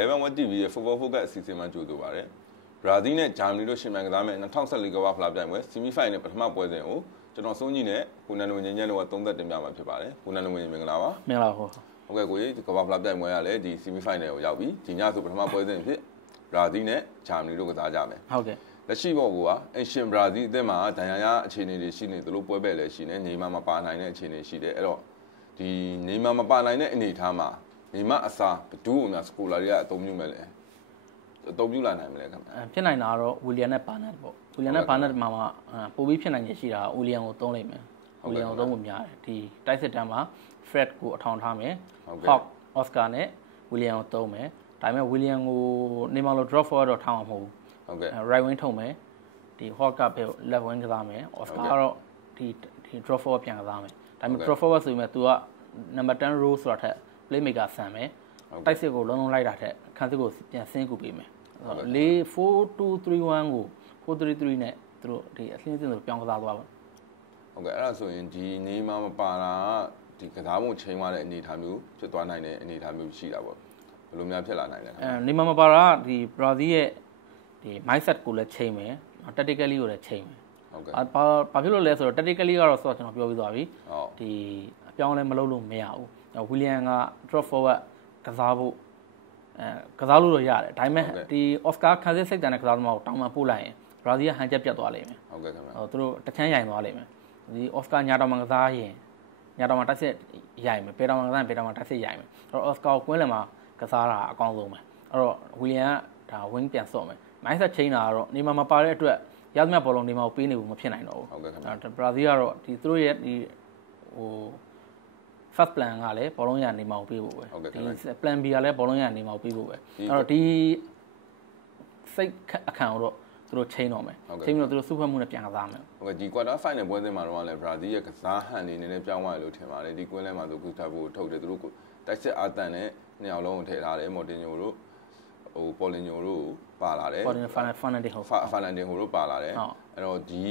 11 West TV ရဲ့ Football Focus အစီအစဉ်မှာကြိုဆိုပါရစေ။ဘရာဇီးနဲ့ဂျာမနီတို့ရှင်ပြိုင်ကစားမဲ့2014ကမ္ဘာ့ဖလားပြိုင်ပွဲ Semi Final နဲ့ပထမပွဲစဉ်ကိုကျွန်တော်စိုးကြီးနဲ့ကိုနန်လုံငင်းညံ့တို့ကသုံးသက်တင်ပြမှာဖြစ်ပါတယ်။ကိုနန်လုံငင်းမင်္ဂလာပါမင်္ဂလာပါဟုတ်။ဟုတ်ကဲ့ကိုကြီးကမ္ဘာ့ဖလားပြိုင်ပွဲကလည်းဒီ Semi Final ကိုရောက်ပြီ။ဒီညဆိုပထမပွဲစဉ်ဖြစ်ဘရာဇီးနဲ့ဂျာမနီတို့ကစားကြမယ်။ဟုတ်ကဲ့လက်ရှိဘောကအင်ရှင်ဘရာဇီးအသင်းမှာဒဏ်ရာရအခြေအနေတွေရှိနေသလိုပွဲပဲလည်းရှိနေနေမှာမပါနိုင်တဲ့အခြေအနေရှိတယ်အဲ့တော့ဒီနေမှာမပါနိုင်တဲ့အနေအထားမှာ နေမှာအစားဘဒူးအများစကူလာတွေကအသုံးပြုမဲ့လေအသုံးပြုလာနိုင်မလဲခင်ဗျအဲဖြစ်နိုင်တာကတော့ဝီလီယံနဲ့ဘာနက်ပေါ့ဝီလီယံနဲ့ဘာနက်မှာမှပိုပြီးဖြစ်နိုင်ရရှိတာဝီလီယံကိုသုံးလိုက်မယ်ဝီလီယံကိုသုံးဖို့များတယ်ဒီတိုက်စစ်တန်းမှာ Fred ကိုအထောင်ထားမယ် Hawk Oscar နဲ့ဝီလီယံကိုသုံးမယ်ဒါပေမဲ့ဝီလီယံကိုနေမှာလို့ drop forward တော့ထားမှာမဟုတ်ဘူးဟုတ်ကဲ့ right wing ထုတ်မယ်ဒီ Hawk ကပဲ left wing ကစားမယ် Oscar ကတော့ဒီဒီ drop forward ပြန်ကစားမယ်ဒါပေမဲ့ drop forward ဆိုပေမဲ့ तू က number 10 row ဆိုတာထက် playmaker ဆန်မယ်တိုက်စစ်ကိုလုံးလုံးလိုက်တာထက်ခန်းစစ်ကိုပြန်ဆင်းကူပေးမယ်4 4231ကို433နဲ့သူတို့ဒီအလင်းစင်းဆိုပြောင်းကစားသွားပါဟုတ်ကဲ့အဲ့ဒါဆိုရင်ဒီနေမှာမပါတာဒီကစားမှုချိန်သွားတဲ့အနေအထားမျိုးဖြစ်သွားနိုင်တဲ့အနေအထားမျိုးရှိတာပေါ့ဘယ်လိုများဖြစ်လာနိုင်လဲခင်ဗျအဲနေမှာမပါတာဒီ Brazil ရဲ့ဒီ mindset ကိုလည်းချိန်မယ် tactically ကိုလည်းချိန်မယ်ဟုတ်ကဲ့ဘာဘာဖြစ်လို့လဲဆိုတော့ tactically ကတော့ဆိုတော့ကျွန်တော်ပြောပြီးသွားပြီဟုတ်ဒီအပြောင်းလဲမလုပ်လို့မရဘူး ဝီလီယံက drop forward ကစားဖို့အဲကစားလို့တော့ရတယ်ဒါပေမဲ့ဒီ Oscar ခန်းစစ်စိတ်တန်တဲ့ကစားသမားကိုတောင်းမှပို့လိုက်ရင် Brazil ကဟန်ချက်ပြတ်သွားလိမ့်မယ်ဟုတ်ကဲ့ခင်ဗျဟိုသူတို့တချမ်းရိုင်သွားလိမ့်မယ်ဒီ Oscar ညာတော်မှာကစားရင်ညာတော်မှာတက်စစ်ရိုင်မယ်ပေတော်မှာကစားရင်ပေတော်မှာတက်စစ်ရိုင်မယ်အဲ့တော့ Oscar ကိုကွင်းလယ်မှာကစားတာအကောင်းဆုံးပဲအဲ့တော့ William ကဒါ wing ပြန်ဆော့မယ် mindset change တာကတော့နေမှာမပါတဲ့အတွက်ရသမျှဘောလုံးနေမှာကိုပေးနေဖို့မဖြစ်နိုင်တော့ဘူးဟုတ်ကဲ့ခင်ဗျဒါ Brazil ကတော့ဒီသူတို့ရဲ့ဒီဟို first plan ကလည်းဘောလုံးရနေမှာကိုပေးဖို့ပဲဟုတ်ကဲ့ဒီခင်ဗျ plan B ကလည်းဘောလုံးရနေမှာကိုပေးဖို့ပဲဒီအဲ့တော့ဒီစိတ်အခန့်ကိုတော့သူတို့ချိန်တော့မယ်ဟုတ်ကဲ့ချိန်ပြီးတော့သူတို့စုဖွဲ့မှုနဲ့ပြန်ကစားမယ်ဟုတ်ကဲ့ဒီ quarter final ပွဲစဉ်မှာတော့လည်းဘရာဇီးရဲ့ကစားဟန်နေနေပြောင်းသွားတယ်လို့ထင်ပါတယ်ဒီကွင်းလဲမှာဆိုဂူတာဘိုထုတ်တယ်သူတို့ကိုတိုက်စစ်အာတန်နဲ့နှစ်အောင်လုံးကိုထည့်ထားတယ်မော်တင်ညိုတို့ဟိုပေါ်လင်ညိုတို့ပါလာတယ်ပေါ်တင် final final တွေဟုတ်ဖာဖာလန်တင်ဟိုတို့ပါလာတယ်ဟုတ်အဲ့တော့ဒီ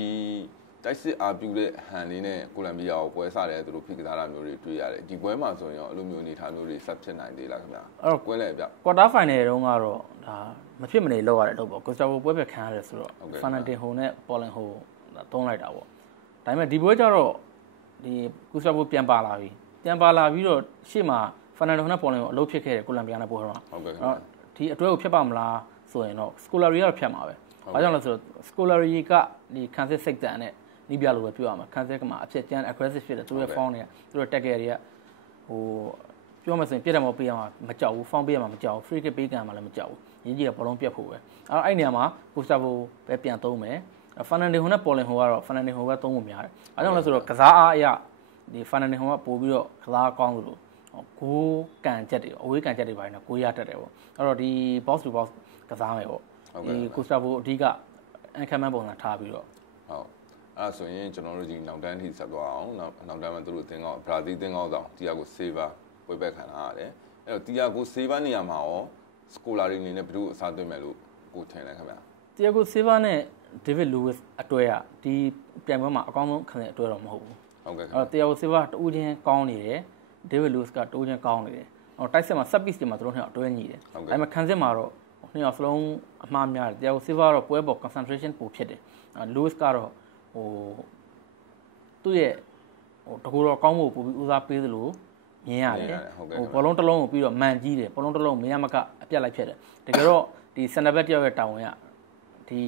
တိုက်စစ်အာပြူတဲ့ဟန်လေးနဲ့ကိုလံဘီယာကိုပွဲစားတယ်သူတို့ဖိကစားတာမျိုးတွေတွေ့ရတယ်ဒီပွဲမှာဆိုရင်ရောအဲ့လိုမျိုးအနေထားမျိုးတွေဆက်ဖြစ်နိုင်သေးလားခင်ဗျာအဲ့တော့ကွင်းလဲဗျ quarter final တုန်းကတော့ဒါမဖြစ်မနေလောက်ရတယ်လို့ပေါ့ Gustavo ပွဲပဲခံရတယ်ဆိုတော့ဟုတ်ကဲ့ Fernandinho ဟိုနဲ့ Paulinho ဟိုဒါတုံးလိုက်တာပေါ့ဒါပေမဲ့ဒီပွဲကျတော့ဒီ Gustavo ပြန်ပါလာပြီပြန်ပါလာပြီးတော့ရှေ့မှာ Fernandinho နဲ့ Paulinho အလုပ်ဖြစ်ခဲ့တယ်ကိုလံဘီယာနဲ့ပွဲတော့ဟုတ်ကဲ့ခင်အဲ့ဗျာတော့ဒီအတွဲကိုဖြတ်ပါမလားဆိုရင်တော့ Scolari ကတော့ဖြတ်မှာပဲ။ဘာကြောင့်လဲဆိုတော့ Scolari ကဒီခံစစ်စိတ်တန်နဲ့ နီးပြလို့ပဲပြောရမှာခံစစ်ကမှာအဖြစ်ကျန် aggressive ဖြစ်တယ်သူတို့ရဲ့ form တွေကသူတို့ tackle တွေကဟိုပြောမှဆိုရင်ပြည့်တယ်မပေးရမှာမကြောက်ဘူး form ပေးရမှာမကြောက်ဘူး free kick ပေးကန်မှာလည်းမကြောက်ဘူးရင်းကြီးကဘောလုံးပြတ်ဖို့ပဲအဲ့တော့အဲ့နေရာမှာ Gustavo ပဲပြန်သုံးမယ် Fernandinho နဲ့ Paulinho ကတော့ Fernandinho ပဲသုံးဖို့များတယ်။အဲကြောင့်လဲဆိုတော့ကစားအားအရဒီ Fernandinho ကပို့ပြီးတော့ကစားကောင်းသလိုဂိုးကန်ချက်တွေအဝေးကန်ချက်တွေပိုင်းတော့ကိုရတတ်တယ်ပေါ့အဲ့တော့ဒီ box to box ကစားမယ်ပေါ့ဒီ Gustavo အဓိကအန်ခမန်ပုံစံထားပြီးတော့ဟုတ် အဲ့ဒါဆိုရင်ကျွန်တော်တို့ဒီနောက်တန်းထိဆက်သွားအောင်နောက်နောက်တန်းမှာသူတို့အသင်းကောင်းဘရာဇီးအသင်းကောင်းဆောင်တီယာကိုဆေးဗာဝေဘက်ခံလာရတယ်အဲ့တော့တီယာကိုဆေးဗာနေရာမှာရောစကိုလာတွေအနေနဲ့ဘယ်သူအစားသွင်းမယ်လို့ကိုထင်လဲခင်ဗျာ Thiago Silva နဲ့ David Luiz အတွဲကဒီပြိုင်ပွဲမှာအကောင်းဆုံးခံတဲ့အတွဲတော့မဟုတ်ဘူးဟုတ်ကဲ့ခင်အဲ့ဗျာတော့ Thiago Silva တူးချင်းကောင်းနေတယ် David Luiz ကတူးချင်းကောင်းနေတယ်ဟိုတိုက်စစ်မှာ set piece တွေမှာသူတို့နှစ်ယောက်အတွဲညီတယ်ဒါပေမဲ့ခံစစ်မှာတော့နှစ်ယောက်စလုံးအမှားများတယ် Thiago Silva ကတော့ပွဲပေါ် concentration ပိုဖြစ်တယ်အဲ Luiz ကတော့ ဟိုသူ့ရဲ့ဟိုတကူတော့ကောင်းဖို့ပိုပြီးဦးစားပေးသလိုမြင်ရတယ်ဟိုဘောလုံးတစ်လုံးကိုပြီးတော့မှန်ကြီးတယ်ဘောလုံးတစ်လုံးမရမကအပြတ်လိုက်ဖြစ်တယ်တကယ်တော့ဒီ center back တယောက်ရဲ့တာဝန်ကဒီ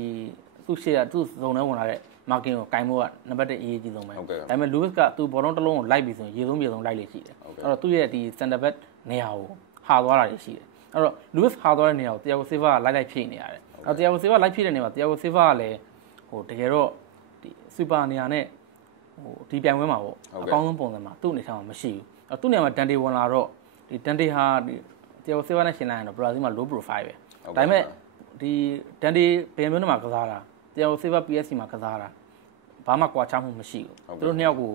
သူ့ရှေ့ကသူ့ဇုံထဲဝင်လာတဲ့ marking ကိုကင်ဖို့ကနံပါတ်1အရေးကြီးဆုံးပဲဟုတ်ကဲ့ဒါပေမဲ့ Lewis ကသူဘောလုံးတစ်လုံးကိုလိုက်ပြီးဆိုရင်ရေဆုံးရေဆုံးလိုက်လေရှိတယ်ဟုတ်ကဲ့အဲ့တော့သူ့ရဲ့ဒီ center back နေရာကိုဟာသွားတာတွေရှိတယ်အဲ့တော့ Lewis ဟာသွားတဲ့နေရာကို Thiago Silva ကလိုက်လိုက်ဖြည့်နေရတယ်အဲ့တော့ Thiago Silva လိုက်ဖြည့်တဲ့နေရာမှာ Thiago Silva ကလည်းဟိုတကယ်တော့ ဒီ super နေရာနဲ့ဟိုဒီပြိုင်ပွဲမှာပေါ့အကောင်းဆုံးပုံစံမှာသူ့အနေထားမှာမရှိဘူးအဲ့တော့သူ့နေရာမှာ Dante ဝင်လာတော့ဒီ Dante ဟာဒီ Thiago Silva နဲ့ရှင်လိုက်ရင်တော့ Brazil မှာ low profile ပဲဒါပေမဲ့ဒီ Dante ဘယ်မျိုးနဲ့မှာကစားတာ Thiago Silva PSG မှာကစားတာဘာမှကွာခြားမှုမရှိဘူးသူတို့နှစ်ယောက်ကို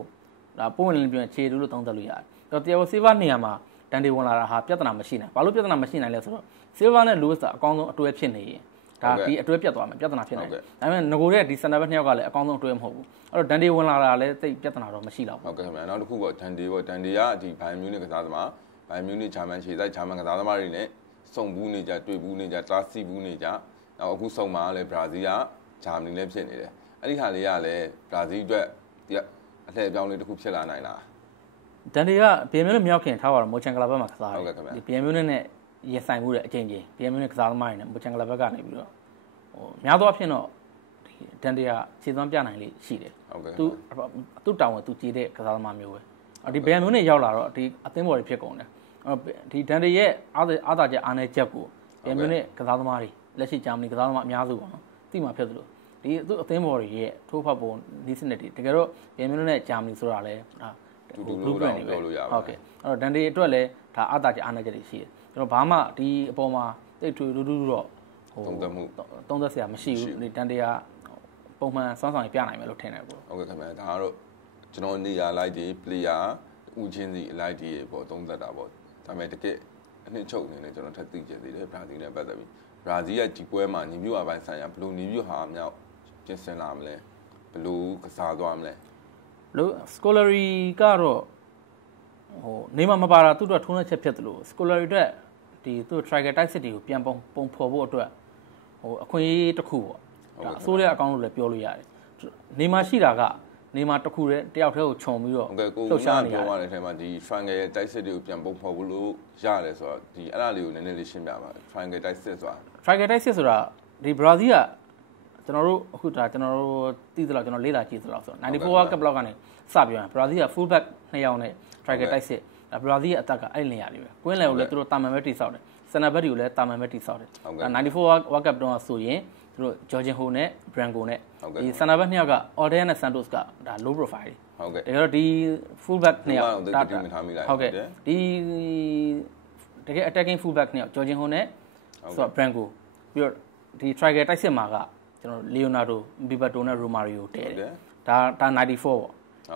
ဒါပုံဝင်လင်းပြန်ခြေတူလို့သုံးသပ်လို့ရတယ်။တော့တရားစီဗာနေရာမှာဒန်ဒီဝင်လာတာဟာပြဿနာမရှိနိုင်ဘာလို့ပြဿနာမရှိနိုင်လဲဆိုတော့စီဗာနဲ့လူးစ်ကအကောင်းဆုံးအတွဲဖြစ်နေရင် ဒါဒီအတွဲပြတ်သွားမယ်ပြဿနာဖြစ်နိုင်တယ်။ဒါပေမဲ့ငကိုတဲ့ဒီစန်တာဘက်နှစ်ယောက်ကလည်းအကောင်းဆုံးအတွဲမဟုတ်ဘူး။အဲ့တော့ဒန်ဒီဝင်လာတာလည်းသိပြဿနာတော့မရှိတော့ဘူးဟုတ်ကဲ့ခင်ဗျာနောက်တစ်ခုပေါ့ဒန်ဒီပေါ့ဒန်ဒီကဒီဘိုင်မြူနစ်ကစားသမားဘိုင်မြူနစ်ဂျာမန်ခြေဆိုင်ဂျာမန်ကစားသမားတွေနဲ့စုံဘူးနေကြတွေ့ဘူးနေကြတားစီဘူးနေကြနောက်အခုစုံမှာလည်းဘရာဇီးကဂျာမနီလည်းဖြစ်နေတယ်အဲ့ဒီဟာလေးကလည်းဘရာဇီးအတွက်ဒီအလှည့်အပြောင်းလေးတစ်ခုဖြစ်လာနိုင်လားဒန်ဒီကဘီယန်မျိုးနဲ့မြောက်ခင်ထားပါတော့မိုချန်ကလာဘက်မှာကစားတယ်ဟုတ်ကဲ့ခင်ဗျာဒီဘီယန်မျိုးနဲ့ ရင်ဆိုင်မှုတဲ့အချိန်ချင်းဘီယန်မျိုးနဲ့ကစားသမားတွေနဲ့မိုချန်ကလာဘက်ကနေပြီးတော့ဟိုများသောအားဖြင့်တော့ဒီဒန်ဒီကခြေသွမ်းပြနိုင်လေးရှိတယ်ဟုတ်ကဲ့သူသူ့တောင်းဝင်သူကြည်တဲ့ကစားသမားမျိုးပဲအော်ဒီဘယ်မျိုးနဲ့ရောက်လာတော့ဒီအသင်းပေါ်တွေဖြစ်ကုန်တယ်အော်ဒီဒန်ဒီရဲ့အားအားသာချက်အားနည်းချက်ကိုဘယ်မျိုးနဲ့ကစားသမားတွေလက်ရှိဂျာမနီကစားသမားအများစုပေါ့နော်သိမှဖြစ်သလိုဒီသူ့အသင်းပေါ်တွေရဲ့ထိုးဖက်ပုံဒီစနစ်တွေတကယ်တော့ဘယ်မျိုးနဲ့ဂျာမနီဆိုတာလဲဒါတူတူလို့တော့ပြောလို့ရပါဟုတ်ကဲ့အဲ့တော့ဒန်ဒီအတွက်လည်းဒါအားသာချက်အားနည်းချက်တွေရှိတယ် ကျွန်တော်ဘာမှဒီအပေါ်မှာတိတ်ထွေတူတူတော့ဟိုသုံးသပ်မှုသုံးသက်စရာမရှိမရှိဘူးဘူးဒီဒန်ဒီကပုံမှန်စွမ်းဆောင်ရပြနိုင်မယ်လို့ထင်တယ်ပေါ့ဟုတ်ကဲ့ခင်ဗျာဒါကတော့ကျွန်တော်နေရာလိုက်ဒီ player ဦးချင်းစီအလိုက်ဒီပေါ့သုံးသက်တာပေါ့ဒါပေမဲ့တကယ်အနှစ်ချုပ်အနေနဲ့ကျွန်တော်ထပ်သိချင်သေးတယ်ဘရာဇီးနဲ့ပတ်သက်ပြီးဘရာဇီးရဲ့ဒီပွဲမှာညီမျိုးအပိုင်းဆိုင်ရာဘယ်လိုညီမျိုးဟာမြောက်ပြင်ဆင်လာမလဲဘယ်လိုကစားသွားမလဲလို့ scholarly ကတော့ဟိုနေမမပါတာသူ့အတွက်ထုံးတဲ့ချက်ဖြစ်တယ်လို့ scholarly အတွက် ဒီသူ့ trigger type စစ်တွေကိုပြန်ပုံပုံဖော်ဖို့အတွက်ဟိုအခွင့်အရေးတစ်ခုပေါ့ဒါအစိုးရအကောင့်လို့လည်းပြောလို့ရတယ်နေမရှိတာကနေမှာတစ်ခုတည်းတယောက်တည်းကိုခြုံပြီးတော့ဟုတ်ကဲ့ကိုလှုပ်ရှားကနေရပြောတယ်ရတဲ့အချိန်မှာဒီ triangle ရဲ့ type set တွေကိုပြန်ပုံဖော်ဖို့လို့ရတယ်ဆိုတော့ဒီအဲ့ဒါလေးကိုနည်းနည်းလေးရှင်းပြပါ triangle type set ဆိုတာ trigger type စစ်ဆိုတာဒီ Brazil ကကျွန်တော်တို့အခုဒါကျွန်တော်တို့သိသလောက်ကျွန်တော်လေ့လာကြည့်သလောက်ဆိုတော့94 World Cup လောက်ကနေစပြောရင် Brazil က full back နှစ်ယောက်နဲ့ trigger type စစ်ဒါ Brazil ရဲ့အသက်ကအဲ့နေရာတွေပဲကွင်းလယ်ကိုလည်းသူတို့တာမန်ပဲတိဆောက်တယ်စနဘက်တွေကိုလည်းတာမန်ပဲတိဆောက်တယ်ဟုတ်ကဲ့ဒါ94 World Cup တုန်းကဆိုရင်သူတို့ Jorginho နဲ့ Branco နဲ့ဟုတ်ကဲ့ဒီစနဘက်နှစ်ယောက်က Order နဲ့ Santos ကဒါ low profile တွေဟုတ်ကဲ့တကယ်တော့ဒီ full back နှစ်ယောက်ဒီမှာတော့တိတိမထားမိလိုက်ဟုတ်ကဲ့ဟုတ်တယ်ဒီတကယ် attacking full back နှစ်ယောက် Jorginho နဲ့ဆိုတော့ Branco ပြီးတော့ဒီ trigger တိုက်စစ်မှာကကျွန်တော် Leonardo Bibato နဲ့ Romario တည်ဟုတ်တတယ်ယ်ဒါဒါ94ပေါ့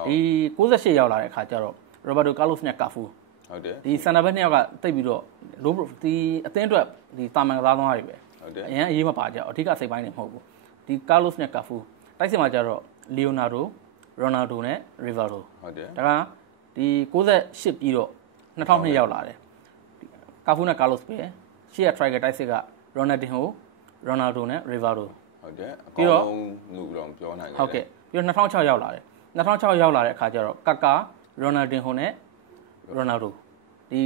ဒီ68ရောက်လာတဲ့အခါကျတော့ Roberto Carlos နဲ့ Cafu ဟုတ်တယ်ဒီ center back နှစ်ယောက်ကတိတ်ပြီးတော့ low pro ဒီအသင်းအတွက်ဒီတာမန်ကစားသမားတွေပဲဟုတ်တယ်အရင်အရေးမပါကြဘူးအဓိကစိတ်ပိုင်းနေမဟုတ်ဘူးဒီ Carlos နဲ့ Cafu တိုက်စစ်မှာကျတော့ Leonardo Ronaldo နဲ့ Rivaldo ဟုတ်တယ်ဒါကဒီ68ပြီးတော့2002ရောက်လာတယ်ကာဖူနဲ့ကာလော့စ်ပဲရှေ့က trigger တိုက်စစ်က Ronaldinho Ronaldo နဲ့ Rivaldo ဟုတ်တယ်အပြီးကောတော့င်းဆုံးလို့တော့ပြောနိုင်တယ်ဟုတ်ကဲ့ပြီးတော့2006ရောက်လာတယ်2006ရောက်လာတဲ့အခါကျတော့ကာကာ Ronaldinho နဲ့ Ronaldo ဒီ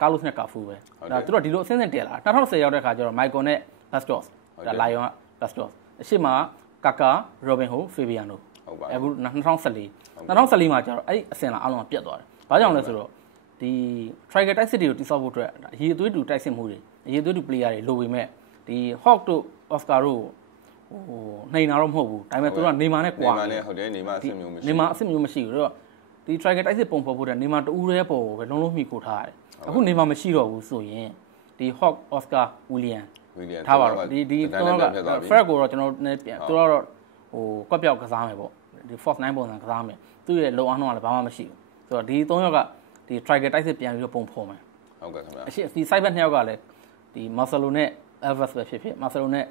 ကာလော့စ်နဲ့ကာဖူပဲဒါသူတို့ကဒီလိုအဆင့်ဆင့်တက်လာ2010ရောက်တဲ့အခါကျတော့ Michael နဲ့ Bastos ဒါ Lion က Bastos အရှိမကာကာ Robinho Fabiano ဟုတ်ပါအခု2014 2014မှာကျတော့အဲ့ဒီအစင်လာအလုံးကပြတ်သွားတယ်။ဘာကြောင့်လဲဆိုတော့ဒီ trigger type တွေကိုတိစောက်ဖို့အတွက်အရေးအသွေးတူတိုက်စစ်မှုတွေအရေးအသွေးတူ player တွေလိုပေမဲ့ဒီ Hawk တို့ Oscar တို့ဟိုနှိမ်တာတော့မဟုတ်ဘူး။ဒါပေမဲ့သူတို့ကနေမာနဲ့နေကွာမာနဲ့ဟုတ်တယ်နေမာအဆင်မျိုးမရှိနေမာအစ်စ်မျိုးမရှိဘူး။တော့ ဒီ trigger type ပုံဖော်ဖို့အတွက်နေမာတူးရဲပေါ်ကိုပဲလုံးလုံးမှီခိုထားရတယ်။အခုနေမာမရှိတော့ဘူးဆိုရင်ဒီ Hawk Oscar William ဝီလီယံထားပါတော့ဒီဒီတတော့န်းကနဲ့ပြန်ဖြစ်သွားပြီ Fred ကိုတော့ကျွန်တော်နည်းပြန်သူတော့ဟိုကွက်ပြောက်ကစားမယ်ပေါ့ဒီ Fox 9ပုံစံကစားမယ်သူ့ရဲ့လုံအောင်တော့လည်းဘာမှမရှိဘူးဆိုတော့ဒီ၃ယောက်ကဒီ trigger တိုက်စစ်ပြန်ပြီးတော့ပုံဖော်မယ်ဟုတ်ကဲ့ခင်ဗျာအရှိဒီ side back နှစ်ယောက်ကလည်းဒီ Marcelo နဲ့ Alves ပဲဖြစ်ဖြစ် Marcelo နဲ့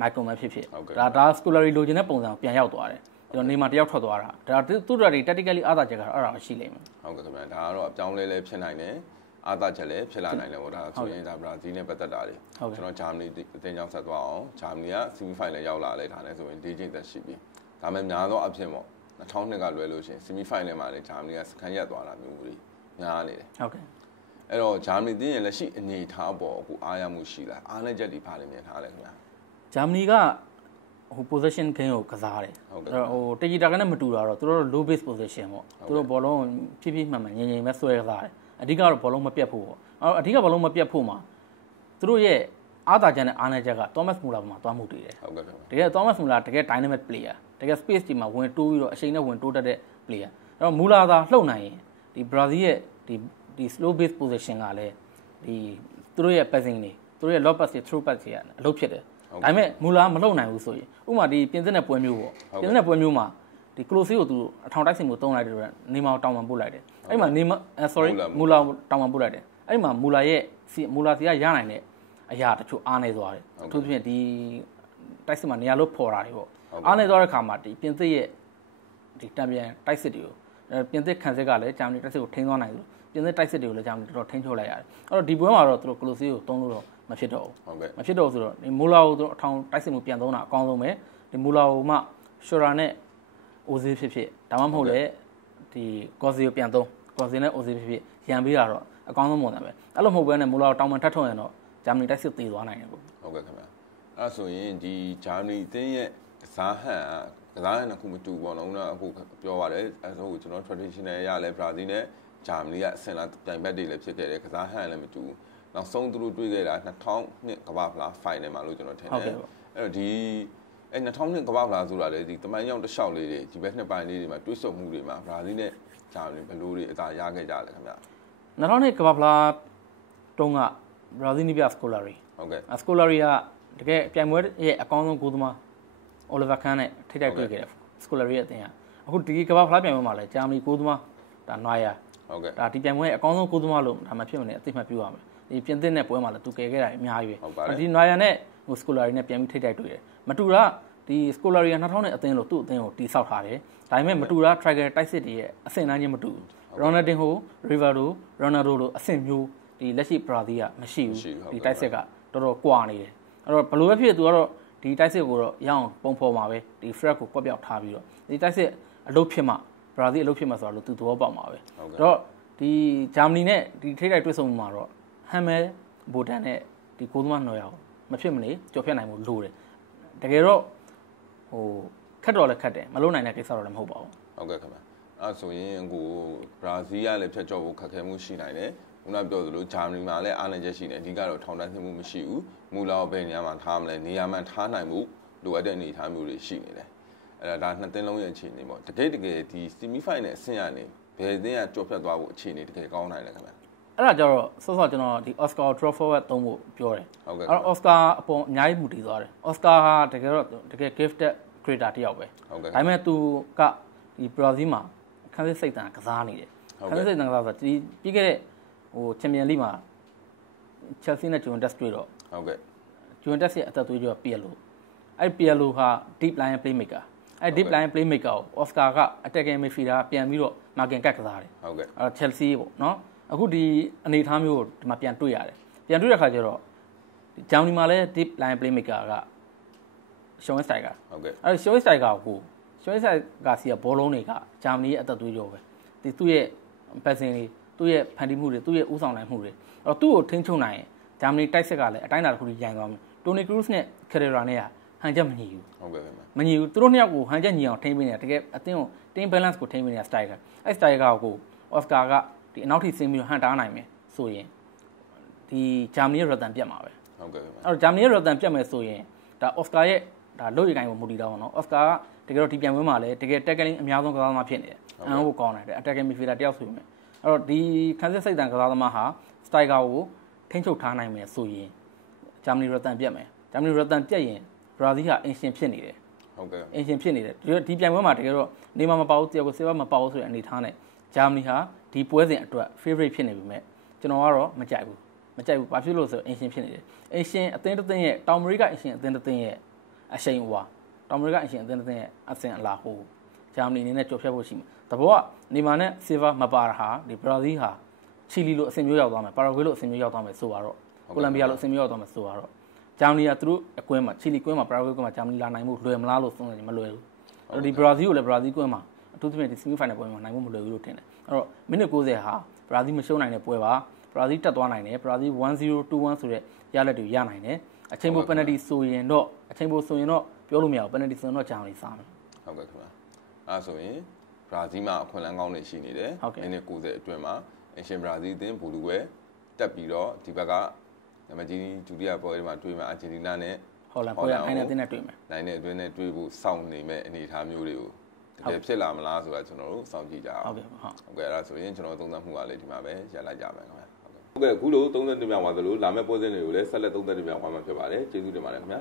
Michael ပဲဖြစ်ဖြစ်ဒါဒါ Scolari လိုချင်တဲ့ပုံစံကိုပြန်ရောက်သွားတယ် ကျွန်တော်နေမှာတယောက်ထွက်သွားတာဒါသူတို့တွေ tactically အားသာချက်ကတော့အဲ့ဒါရှိလိမ့်မယ်ဟုတ်ကဲ့ခင်ဗျာဒါကတော့အပြောင်းလဲလဲဖြစ်နိုင်တယ်အာသာချက်လည်းဖြစ်လာနိုင်တယ်ပေါ့ဒါဆိုရင်ဒါဘရာဇီးနဲ့ပတ်သက်တာတွေဟုတ်ကဲ့ကျွန်တော်ဂျာမနီအသင်းကြောင့်ဆက်သွားအောင်ဂျာမနီကဆီမီဖိုင်နယ်ရောက်လာလဲဒါနဲ့ဆိုရင်၄ချိန်သက်ရှိပြီဒါမဲ့များသောအဖြစ်ပေါ့2002ကလွဲလို့ရှိရင်ဆီမီဖိုင်နယ်မှာလည်းဂျာမနီကစကန်ရက်သွားတာမျိုးတွေများနေတယ်ဟုတ်ကဲ့အဲ့တော့ဂျာမနီတင်းရဲ့လက်ရှိအနေအထားပေါ်အခုအားရမှုရှိလားအားနဲ့ချက်ဒီဖားလေးမြင်ထားလဲခင်ဗျာဂျာမနီက ဟို possession game ကိုကစားတယ်ဟုတ်ကဲ့အဲ့တော့ဟိုတကြီးတာကနဲ့မတူတာတော့သူတို့ low base position ပေါ့သူတို့ဘောလုံးဖြည်းဖြည်းမှန်မှန်ငြိမ်ငြိမ်ပဲဆွဲကစားတယ်အဓိကတော့ဘောလုံးမပြတ်ဖို့ပေါ့အဲ့တော့အဓိကဘောလုံးမပြတ်ဖို့မှာသူတို့ရဲ့အားသာချက်နဲ့အားနည်းချက်က Thomas Muller ပေါ်မှာသွားမှုတည်တယ်ဟုတ်ကဲ့ခင်ဗျာတကယ် Thomas Muller တကယ် dynamic player တကယ် space ဒီမှာဝင်တိုးပြီးတော့အချိန်နဲ့ဝင်တိုးတတ်တဲ့ player အဲ့တော့ Muller သာလှုပ်နိုင်ရင်ဒီ Brazil ရဲ့ဒီဒီ slow base position ကလည်းဒီသူတို့ရဲ့ passing တွေသူတို့ရဲ့ low pass တွေ through pass တွေကအလုပ်ဖြစ်တယ် ဒါပေမဲ့ Muller မလှုပ်နိုင်ဘူးဆိုရင်ဥပမာဒီပြင်သစ်နဲ့ပွဲမျိုးပေါ့ပြင်သစ်နဲ့ပွဲမျိုးမှာဒီ close ကိုသူအထောင်တိုက်စင်ကိုတုံးလိုက်တဲ့အတွက်နေမောင်တောင်ပန်ပို့လိုက်တယ်အဲ့မှာနေမ sorry Muller တောင်ပန်ပို့လိုက်တယ်အဲ့မှာ Muller ရဲ့ Muller စီကရနိုင်တဲ့အရာတချို့အားနေသွားတယ်အထူးသဖြင့်ဒီတိုက်စစ်မှာနေရာလို့ဖော်တာတွေပေါ့အားနေသွားတဲ့ခါမှာဒီပြင်သစ်ရဲ့ဒီတံပြန်တိုက်စစ်တွေကိုအဲပြင်သစ်ခံစစ်ကလည်းဂျာမနီတိုက်စစ်ကိုထိန်းသွားနိုင်တယ်ပြင်သစ်တိုက်စစ်တွေကိုလည်းဂျာမနီတော်တော်ထိန်းချုပ်လိုက်ရတယ်အဲ့တော့ဒီပွဲမှာတော့သူတို့ close ကိုတုံးလို့တော့ မမဖြစ်တော့ဟုတ်ကဲ့ဘူးမဖြစ်တော့ဘူးဆိုတော့ဒီမူလာကိုသူတို့အထောင်တိုက်စစ်မှုပြန်သုံးတာအကောင်းဆုံးပဲဒီမူလာကိုမှရှော်ရာနဲ့အိုဇေးဖြစ်ဖြစ်ဒါမှမဟုတ်လေဒီကော်စီကိုပြန်သုံးကော်စီနဲ့အိုဇေးဖြစ်ဖြစ်ရန်ပေးတာတော့အကောင်းဆုံးပုံစံပဲအဲ့လိုမဟုတ်ဘဲနဲ့မူလာကိုတောင်ပန်ထပ်ထုတ်ရင်တော့ဂျာမနီတိုက်စစ်သေးသွားနိုင်တယ်ပေါ့ဟုတ်ကဲ့ခင်ဗျာအဲ့ဒါဆိုရင်ဒီဂျာမနီအသင်းရဲ့ကစားဟန်ကကစားဟန်တစ်ခုမတူဘူးပေါ့နော်ခုနကအခုပြောပါတယ်အဲဆိုကျွန်တော် traditional ရလဲဘရာဇီးနဲ့ဂျာမနီကအစင်လာပြိုင်ဘက်တွေလည်းဖြစ်ခဲ့တယ်ကစားဟန်လည်းမတူဘူး နောက်ဆုံးသူတို့တွေ့ခဲ့တာ2000ကမ္ဘာဖလား final မှာလို့ကျွန်တော်ထင်ဟုတ်တယ်ကဲ့ပေါ့အဲ့တော့ဒီအဲ2000ကမ္ဘာဖလားဆိုတာလေဒီတမိုင်းကြောင်တစ်လျှောက်လေးတွေဒီဘက်နှစ်ပိုင်းလေးတွေမှာတွဲဆုံမှုတွေမှာဘရာဇီးနဲ့ဂျာမနီဘယ်လိုတွေအသာရခဲ့ကြလဲခင်ဗျာ2000နှစ်ကမ္ဘာဖလားတုန်းကဘရာဇီးနီးပြစကိုလာရီဟုတ်ကဲ့စကိုလာရီကတကယ်ပြိုင်ပွဲရဲ့အကောင်းဆုံးဂိုးသမားအိုလီဗာခန်နဲ့ထိတိုက်တွေ့ခဲ့တယ်စကိုလာရီရဲ့အသင်းကအခုဒီကမ္ဘာဖလားပြိုင်ပွဲမှာလည်းဂျာမနီဂိုးသမားဒါနွာယာဟုတ်ကဲ့ဒါဒီပြိုင်ပွဲရဲ့အကောင်းဆုံးဂိုးသမားလို့ဒါမှဖြစ်မနေအသိမှတ်ပြုရမယ် ဒီပြင်သစ်နဲ့ပွဲမှာလည်းသူကယ်ခဲ့တာအများကြီးဟုတ်ပါတယ်ပဲဒီနွာယာနဲ့ဟိုစကိုလာရီနဲ့ပြန်ပြီးထိတိုက်တွေ့တယ်မတူတာဒီစကိုလာရီက2000နဲ့အသင်းလို့သူ့အသင်းကိုတီးဆောက်ထားတယ်ဒါပေမဲ့မတူတာ Trigger တိုက်စစ်တွေရဲ့အဆင့်အတန်းချင်းမတူဘူးရော်နယ်ဒင်ဟိုရီဗာဒိုရိုနယ်ဒိုလိုအဆင့်မျိုးဒီလက်ရှိဘရာဇီးကမရှိဘူးမရှိဘူးဟုတ်ကဲ့ဒီတိုက်စစ်ကတော်တော်ကွာနေတယ်အဲ့တော့ဘယ်လိုပဲဖြစ်သူကတော့ဒီတိုက်စစ်ကိုတော့ရအောင်ပုံဖော်မှာပဲဒီ Fred ကိုကွက်ပြောက်ထားပြီးတော့ဒီတိုက်စစ်အလုပ်ဖြစ်မှဘရာဇီးအလုပ်ဖြစ်မှဆိုတော့သူသဘောပေါက်မှာပဲဟုတ်ကဲ့တော့ဒီဂျာမနီနဲ့ဒီထိတိုက်တွေ့ဆုံမှုမှာတော့ ဟမ်မဲဘိုတန်နဲ့ဒီကိုသမားနော်ရအောင်မဖြစ်မနေကြော်ဖြတ်နိုင်မှုလိုတယ်တကယ်တော့ဟိုခက်တော့လည်းခက်တယ်မလုပ်နိုင်တဲ့ကိစ္စတော့လည်းမဟုတ်ပါဘူးဟုတ်ကဲ့ခင်ဗျာအဲ့ဆိုရင်ကိုဘရာဇီးကလည်းဖြတ်ကျော်ဖို့ခက်ခဲမှုရှိနိုင်တယ်ခုနပြောသလိုဂျာမနီမှာလည်းအားနည်းချက်ရှိတယ်အဓိကတော့ထောင်တန်းမှုမရှိဘူးမူလာဘယ်နေရာမှာထားမလဲနေရာမှထားနိုင်မှုလိုအပ်တဲ့အနေအထားမျိုးတွေရှိနေတယ်အဲ့ဒါဒါနှစ်သင်းလုံးရဲ့အခြေအနေပေါ့တကယ်တကယ်ဒီ semi final အဆင့်ရနေဘယ်အသင်းကကြော်ဖြတ်သွားဖို့အခြေအနေတကယ်ကောင်းနိုင်လဲခင်ဗျာ အဲ့ဒါကြတော့ဆော့ဆော့ကျွန်တော်ဒီ Oscar Trophy သုံးဖို့ပြောတယ်ဟုတ်ကဲ့အဲ့တော့ Oscar အပေါ်အများကြီးမူတည်သွားတယ် Oscar ဟာတကယ်တော့တကယ် gifted creator တစ်ယောက်ပဲဟုတ်ကဲ့ဒါပေမဲ့သူကဒီ Brazil မှာခန်းစစ်စိတ်တန်ကစားနေတယ်ဟုတ်ခကဲ့န်းစစ်စိတ်တန်ကစားဆိုဒီပြီးခဲ့တဲ့ဟို Champions League မှာ Chelsea နဲ့ Juventus တွေ့တော့ဟုတ်ကဲ့ Juventus ရဲ့အသက်သွေးကြော PLO အဲ့ PLO ဟာ deep line playmaker အဲ့ deep line playmaker ကို Oscar က attacking midfielder ပြန်ပြီးတော့ marking ကတ်ကစားတယ်ဟုတ်ကဲ့အဲ့တော့ Chelsea ပေါ့နော် အခုဒီအနေအထားမျိုးကိုဒီမှာပြန်တွေ့ရတယ်ပြန်တွေ့တဲ့ခါကျတော့ဂျာမနီမှာလည်း deep line playmaker က Sean Steiger ဟုတ်ကဲ့အဲ့တော့ Sean Steiger ကို Sean Steiger စီကဘောလုံးတွေကဂျာမနီရဲ့အသက်သွေးကြောပဲဒီသူ့ရဲ့ passing တွေသူ့ရဲ့ဖန်တီးမှုတွေသူ့ရဲ့ဥဆောင်နိုင်မှုတွေအဲ့တော့သူ့ကိုထိန်းချုပ်နိုင်ရင်ဂျာမနီတိုက်စစ်ကလည်းအတိုင်းအတာတစ်ခုထိရိုင်သွားမယ်တိုနီကရုစ်နဲ့ခရီရာနဲ့ကဟန်ချက်မညီဘူးဟုတ်ကဲ့ခင်ဗျာမညီဘူးသူတို့နှစ်ယောက်ကိုဟန်ချက်ညီအောင်ထိန်းပေးနေတာတကယ်အသင်းကို team balance ကိုထိန်းပေးနေတာ striker အဲ့ striker ကို Oscar က ဒီအနောက်ထိဆင်းပြီးတော့ဟန်တားနိုင်မယ်ဆိုရင်ဒီဂျာမနီရဲ့ရတန်ပြတ်မှာပဲဟုတ်ကဲ့ခင်ဗျာအဲ့တော့ဂျာမနီရဲ့ရတန်ပြတ်မယ်ဆိုရင်ဒါ Oscar ရဲ့ဒါလုတ်ရကိုင်ကိုမူတည်တော့ပါတော့ Oscar ကတကယ်တော့ဒီပြိုင်ပွဲမှာလည်းတကယ် tackling အများဆုံးကစားသမားဖြစ်နေတယ်အန်ဟိုကောင်းတယ် attacking midfielder တယောက်ဆိုပေမဲ့အဲ့တော့ဒီခန်းစစ်စိတ်တန်ကစားသမားဟာ striker ကိုထိန်းချုပ်ထားနိုင်မယ်ဆိုရင်ဂျာမနီရတန်ပြတ်မယ်ဂျာမနီရတန်ပြတ်ရင်ဘရာဇီးဟာအင်ရှင်ဖြစ်နေတယ်ဟုတ်ကဲ့အင်ရှင်ဖြစ်နေတယ်ဒီဒီပြိုင်ပွဲမှာတကယ်တော့နေမှာမပေါဘူးတယောက်ကိုဆေးဘမပေါဘူးဆိုတဲ့အနေထားနဲ့ ဂျာမနီဟာဒီပွဲစဉ်အတွက် favorite ဖြစ်နေပြီမဲ့ကျွန်တော်ကတော့မကြိုက်ဘူးမကြိုက်ဘူးဘာဖြစ်လို့လဲဆိုတော့အင်ရှင်ဖြစ်နေတယ်အင်ရှင်အသင်းတစ်သင်းရဲ့တောင်အမေရိကအင်ရှင်အသင်းတစ်သင်းရဲ့အရှိန်အဝါတောင်အမေရိကအင်ရှင်အသင်းတစ်သင်းရဲ့အဆင်အလာဟိုဂျာမနီအနေနဲ့ကြော်ဖြတ်ဖို့ရှိမှာတဘောကနေမှာနဲ့ဆေးဘမပါတာဟာဒီဘရာဇီးဟာချီလီလိုအဆင်မျိုးရောက်သွားမယ်ပါရာဂွေးလိုအဆင်မျိုးရောက်သွားမယ်ဆိုတော့ကိုလံဘီယာလိုအဆင်မျိုးရောက်သွားမယ်ဆိုတော့ဂျာမနီကသူတို့အကွင်းမှာချီလီကွင်းမှာပါရာဂွေးကွင်းမှာဂျာမနီလာနိုင်မှုလွယ်မလားလို့ဆုံးတယ်မလွယ်ဘူးအဲ့တော့ဒီဘရာဇီးကိုလည်းဘရာဇီးကွင်းမှာ အထူးသဖြင့်ဒီ semi final ပွဲမှာနိုင်ဖို့မလွယ်ဘူးလို့ထင်တယ်အဲ့တော့မိနစ်90ဟာဘရာဇီးမရှုံးနိုင်တဲ့ပွဲပါဘရာဇီးတက်သွားနိုင်တယ်ဘရာဇီး1-0 2-1ဆိုတဲ့ရလက်တွေရနိုင်တယ်အချိန်ပို penalty ဆိုရင်တော့အချိန်ပိုဆိုရင်တော့ပြောလို့မရဘူး penalty ဆိုရင်တော့ဂျာမနီစားမယ်ဟုတ်ကဲ့ခင်ဗျာအဲ့ဆိုရင်ဘရာဇီးမှာအခွင့်အလမ်းကောင်းတွေရှိနေတယ်ဟုတ်ကဲ့နည်းနည်း90အတွင်းမှာအရှင်ဘရာဇီးအသင်းဘူလူဝဲတက်ပြီးတော့ဒီဘက်ကနမကြီးဒုတိယပွဲမှာတွေ့မှာအာဂျင်တီးနားနဲ့ဟော်လန်ပွဲရခိုင်းတဲ့တင်းနဲ့တွေ့မယ်နိုင်တဲ့အတွင်းနဲ့တွေ့ဖို့စောင့်နေမဲ့အနေအထားမျိုးတွေကို တကယ်ဖြစ်လာမလားဆိုတာကျွန်တော်တို့စောင့်ကြည့်ကြအောင်ဟုတ်ကဲ့ဟုတ်ဟုတ်ကဲ့အဲ့ဒါဆိုရင်ကျွန်တော်သုံးသပ်မှုကလည်းဒီမှာပဲရပ်လိုက်ကြပါမယ်ခင်ဗျာဟုတ်ကဲ့ဟုတ်ကဲ့အခုလို32မြောက်ပါသလိုလာမယ့်ပွဲစဉ်တွေကိုလည်းဆက်လက်32မြောက်ပါမှာဖြစ်ပါတယ်ကျေးဇူးတင်ပါတယ်ခင်ဗျာ